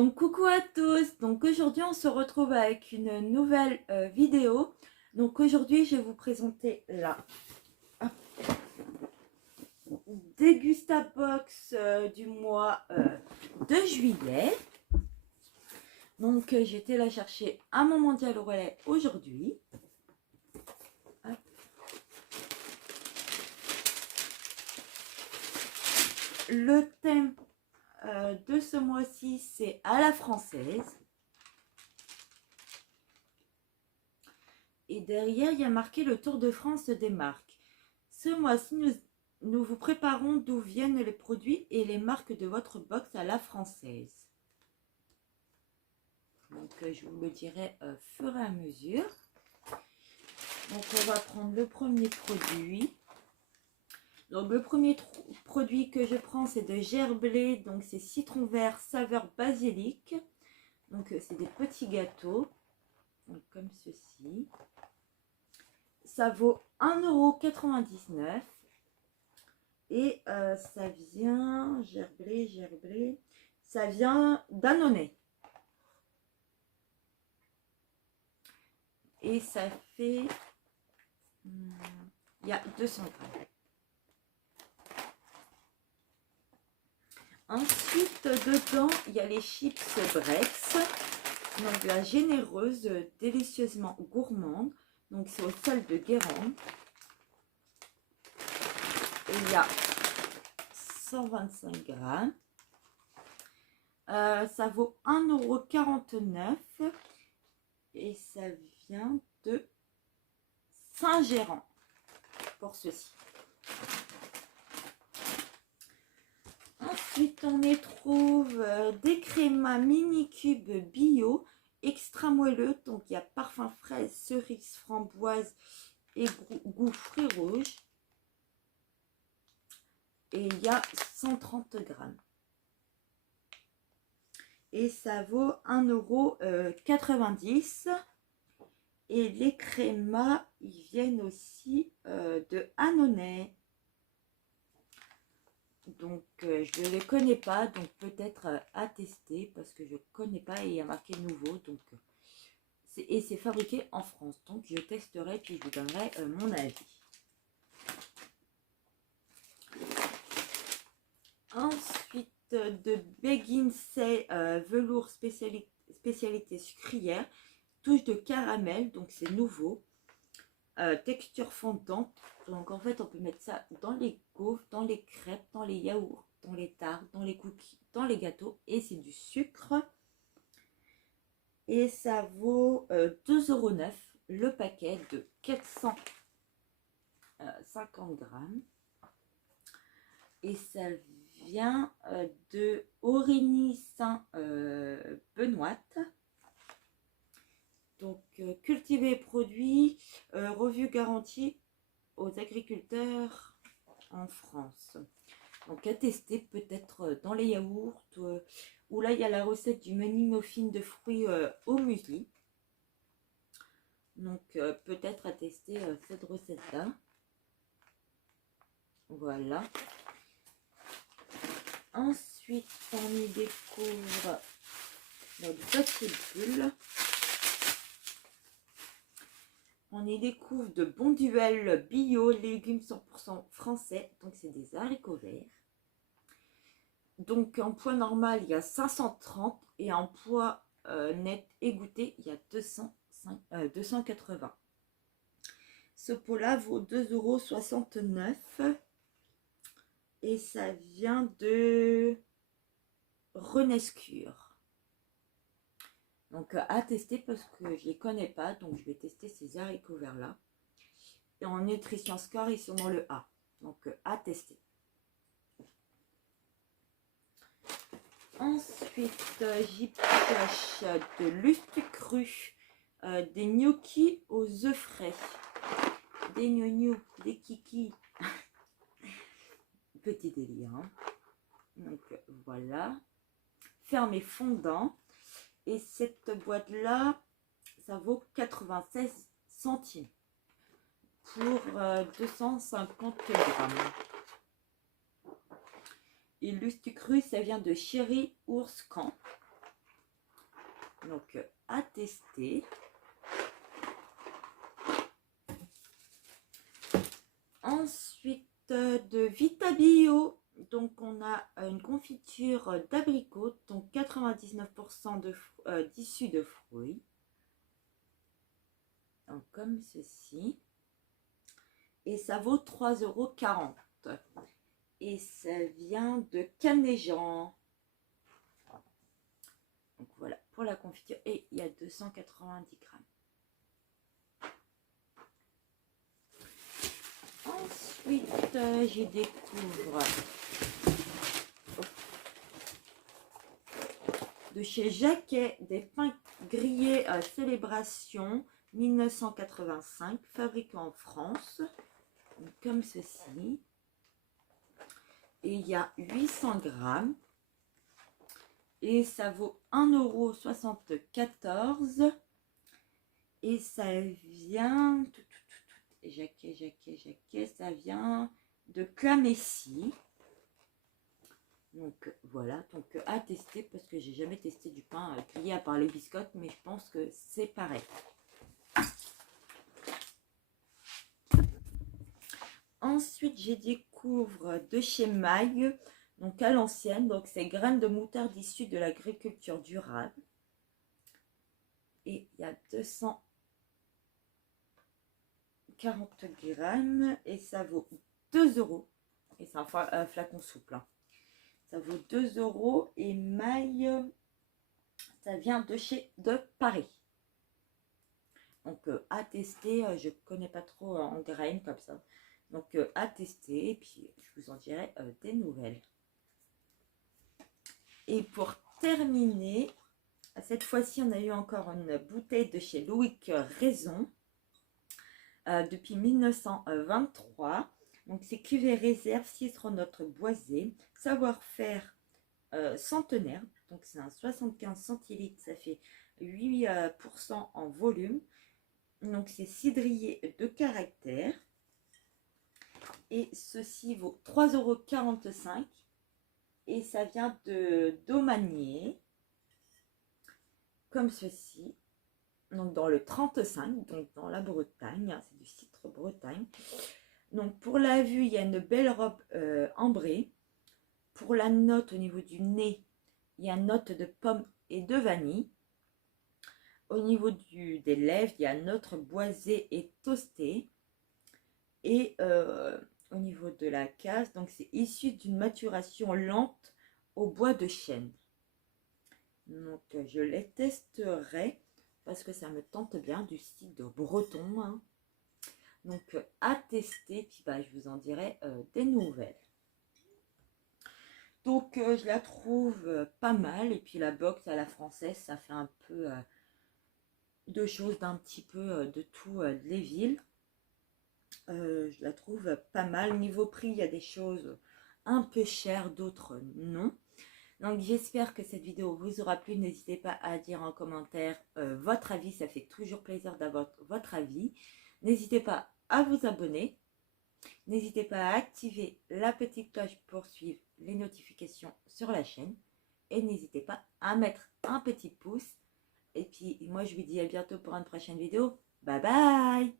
Donc coucou à tous, donc aujourd'hui on se retrouve avec une nouvelle vidéo. Donc aujourd'hui je vais vous présenter la Dégustabox du mois de juillet. Donc j'ai été la chercher à mon mondial au relais aujourd'hui. Le thème de ce mois-ci c'est à la française. Et derrière, il y a marqué le Tour de France des marques. Ce mois-ci, nous vous préparons d'où viennent les produits et les marques de votre box à la française. Donc, je vous le dirai au fur et à mesure. Donc, on va prendre le premier produit. Donc, le premier produit que je prends, c'est de Gerblé. Donc, c'est citron vert, saveur basilic. Donc, c'est des petits gâteaux. Donc, comme ceci. Ça vaut 1,99 €. Et ça vient, Gerblé, ça vient d'Annonay. Et ça fait, il y a 200 grammes. Ensuite, dedans, il y a les chips Brex. Donc, la généreuse, délicieusement gourmande. Donc, c'est au sel de Guérande. Et il y a 125 grammes. Ça vaut 1,49 € et ça vient de Saint-Gérand pour ceci. Ensuite, on y trouve des crémas mini cubes bio extra moelleux. Donc, il y a parfum fraise, cerise, framboise et goût fruits rouges. Et il y a 130 grammes. Et ça vaut 1,90 €. Et les crémas, ils viennent aussi de Annonay. Donc, je ne les connais pas, donc peut-être à tester parce que je ne connais pas et il y a marqué nouveau. Donc, et c'est fabriqué en France. Donc, je testerai puis je vous donnerai mon avis. Ensuite, de Beguinsey velours spécialité sucrière, touche de caramel, donc c'est nouveau, texture fondante. Donc en fait on peut mettre ça dans les gaufres, dans les crêpes, dans les yaourts, dans les tartes, dans les cookies, dans les gâteaux, et c'est du sucre. Et ça vaut 2,09 € le paquet de 450 grammes. Et ça vient de Aurigny Saint-Benoît. Donc, cultiver produits, revue garantie aux agriculteurs en France. Donc, à tester peut-être dans les yaourts. Où là, il y a la recette du mini muffin de fruits au muesli. Donc, peut-être à tester cette recette-là. Voilà. Ensuite, on y découvre du papier bulle. On y découvre de bons duels bio, légumes 100% français. Donc, c'est des haricots verts. Donc, en poids normal, il y a 530. Et en poids net égoutté, il y a 280. Ce pot-là vaut 2,69 €. Et ça vient de Renescure. Donc à tester parce que je ne les connais pas. Donc je vais tester ces haricots verts là. Et en nutrition score, ils sont dans le A. Donc à tester. Ensuite, j'y pioche de l'Ustucru, des gnocchis aux œufs frais. Des gnocchis, des kikis. Petit délire. Hein. Donc voilà. Fermé fondant. Et cette boîte-là, ça vaut 96 centimes pour 250 grammes. Et l'Ustucru, ça vient de Chéri Ours Camp. Donc à tester. Ensuite de Vitabio, donc on a une confiture d'abricot, donc 99% d'issus de fruits, donc comme ceci, et ça vaut 3,40 €, et ça vient de Canéjan. Donc voilà pour la confiture, et il y a 290 grammes. Ensuite, je découvre de chez Jacquet des pains grillés Célébration 1985, fabriqués en France, comme ceci. Et il y a 800 grammes. Et ça vaut 1,74 €. Et ça vient... Jacquet, ça vient de Clamecy. Donc voilà, donc à tester, parce que j'ai jamais testé du pain grillé à part les biscottes, mais je pense que c'est pareil. Ensuite, je découvre de chez Maille, donc à l'ancienne, donc c'est graines de moutarde issues de l'agriculture durable. Et il y a 240 grammes et ça vaut 2 €. Et c'est un flacon souple, hein. Ça vaut 2 € et Maille, ça vient de Paris. Donc à tester, je connais pas trop en graines comme ça. Donc à tester et puis je vous en dirai des nouvelles. Et pour terminer, cette fois-ci on a eu encore une bouteille de chez Loïc Raison depuis 1923. Donc c'est cuvée réserve citronnote boisée, savoir-faire centenaire. Donc c'est un 75 centilitres, ça fait 8% en volume. Donc c'est cidrier de caractère. Et ceci vaut 3,45 € et ça vient de Domanier, comme ceci, donc dans le 35, donc dans la Bretagne, c'est du Citre Bretagne. Donc pour la vue, il y a une belle robe ambrée. Pour la note au niveau du nez, il y a une note de pomme et de vanille. Au niveau des lèvres, il y a une note boisée et toastée. Et au niveau de la case, donc c'est issu d'une maturation lente au bois de chêne. Donc je les testerai parce que ça me tente bien, du style de breton, hein. Donc à tester, puis bah, je vous en dirai des nouvelles. Donc je la trouve pas mal, et puis la box à la française, ça fait un peu de choses d'un petit peu de tout les villes. Je la trouve pas mal. Niveau prix, il y a des choses un peu chères, d'autres non. Donc j'espère que cette vidéo vous aura plu. N'hésitez pas à dire en commentaire votre avis, ça fait toujours plaisir d'avoir votre avis. N'hésitez pas à vous abonner. N'hésitez pas à activer la petite cloche pour suivre les notifications sur la chaîne. Et n'hésitez pas à mettre un petit pouce. Et puis moi je vous dis à bientôt pour une prochaine vidéo. Bye bye!